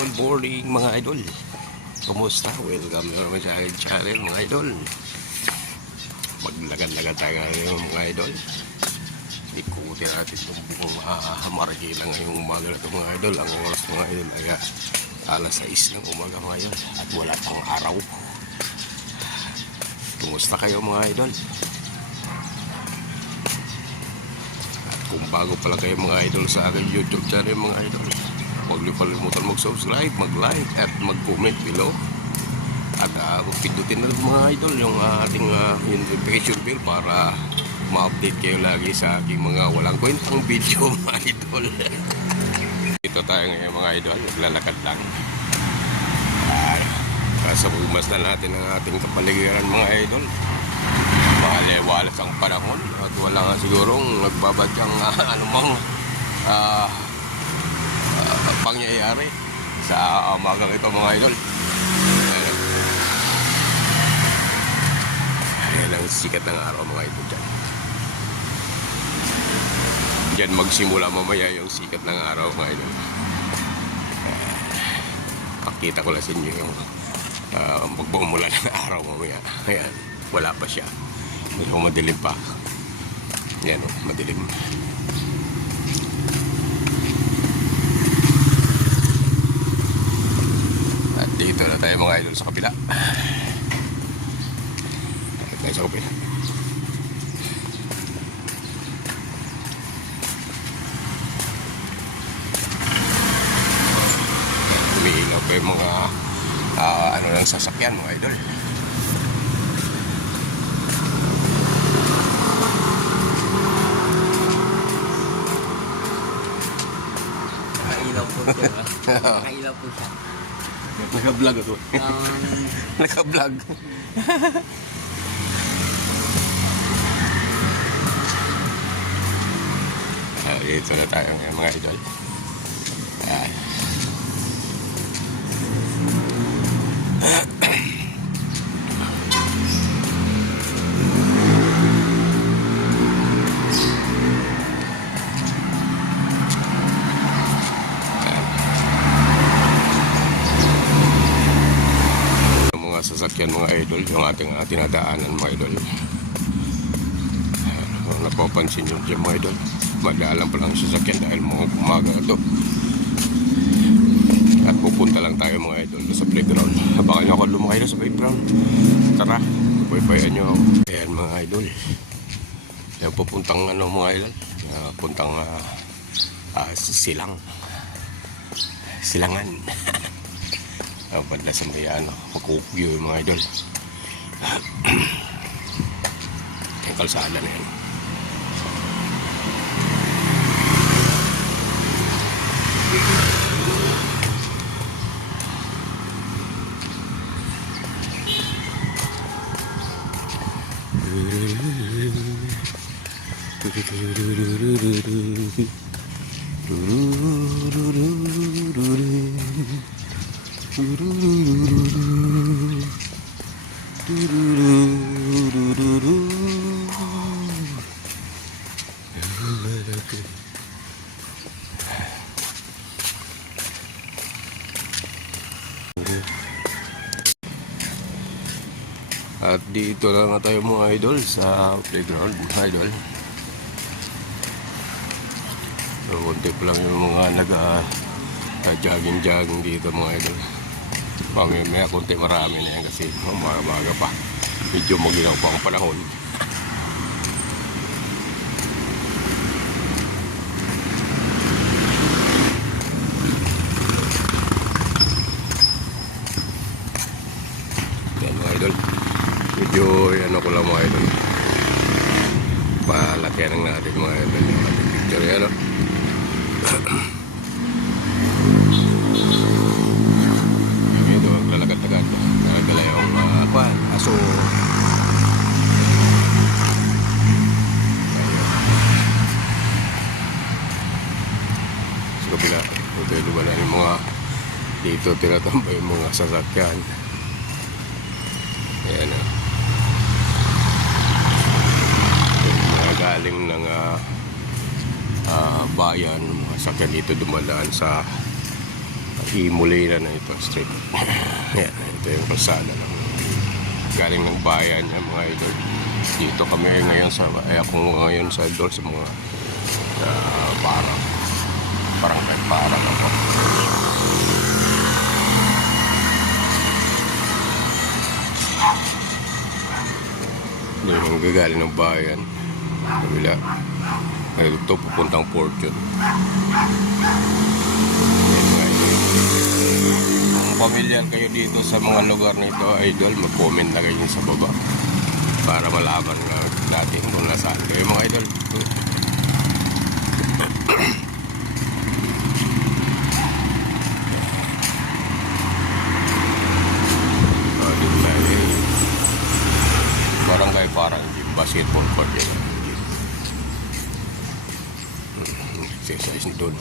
Good morning mga idol. Kumusta? Welcome naman sa aking channel mga idol. Maglagad-lagad tayo ngayon mga idol. Ikutin natin itong buong marikila ngayong umaga na ito mga idol. Ang oras mga idol ay alas 6 ng umaga ngayon at wala pang araw. Kumusta kayo mga idol? At kung bago pala kayo mga idol sa aking YouTube channel mga idol, huwag niyo kalimutan mag-subscribe, mag-like at mag-comment below. At pindutin na mga idol yung ating notification bell para ma-update kayo lagi sa aking mga walang kwentang video mga idol. Dito tayo ngayon mga idol, naglalakad lang. Kasabumas na natin ang ating kapaligiran mga idol. Maliwalas ang panahon at wala nga sigurong nagbabadyang anumang pangyayari sa umagang ito mga idol. Ayan ang sikat ng araw mga idol dyan. Diyan magsimula mamaya yung sikat ng araw mga idol. Pakita ko lang sa inyo yung magbumula ng araw mamaya. Ayan, wala pa siya. Medyo madilim pa. Ayan o, madilim. Dito na tayo mga idol sa kabila. Dito tayo sa kabila. Umiilaw pa yung mga ano lang sasakyan mga idol. Nakailaw po siya. Nakailaw po siya. Naka-vlog ito. Naka-vlog. Dito na tayo ngayon mga idol. Ayan. Sasakyan mga idol, yung ating tinadaanan mga idol. Kung napapansin nyo dyan mga idol, madaalan pa lang sasakyan dahil mga umaga ito. At pupunta lang tayo mga idol sa playground. Baka nyo ako lumakay na sa playground. Tara, paypayan nyo. Ayan mga idol, yan pupuntang ano mga idol, puntang silangan. Banda sa mga makupyo yung mga idol. Yung kalsada na yan. At dito na nga tayo mga idol sa playground mga idol. Kunti pa lang yung mga nag-jogging dito mga idol. Mamaya kunti marami na yan kasi umaga pa. Medyo maginaw pa ang panahon. Yan mga idol. Medyo ano ko lang mga idol. Palakyan ng natin mga idol. Picture yan o. Ito lalagad-tagad. Nagala yung aso. Sa kabila. Ito yung lugar yung mga dito tinatambay yung mga sasakyan. Ayan o. Mga galing ng bayan, sakyan dito dumadaan sa Imulina na ito, street. Yan, ito yung kalsada lang. Galing ng bayan yan mga idol. Dito kami ngayon sa, ako ngayon sa idol sa mga parang ako. Doon yung gagaling ng bayan. Kabila. Ito pupuntang Fortune. Kung pamilyar kayo dito sa mga lugar nito, idol, mag-comment na kayo sa baba para malaman natin kung nasaan kayo mga idol. Parang basketball court yan. Exercise doon.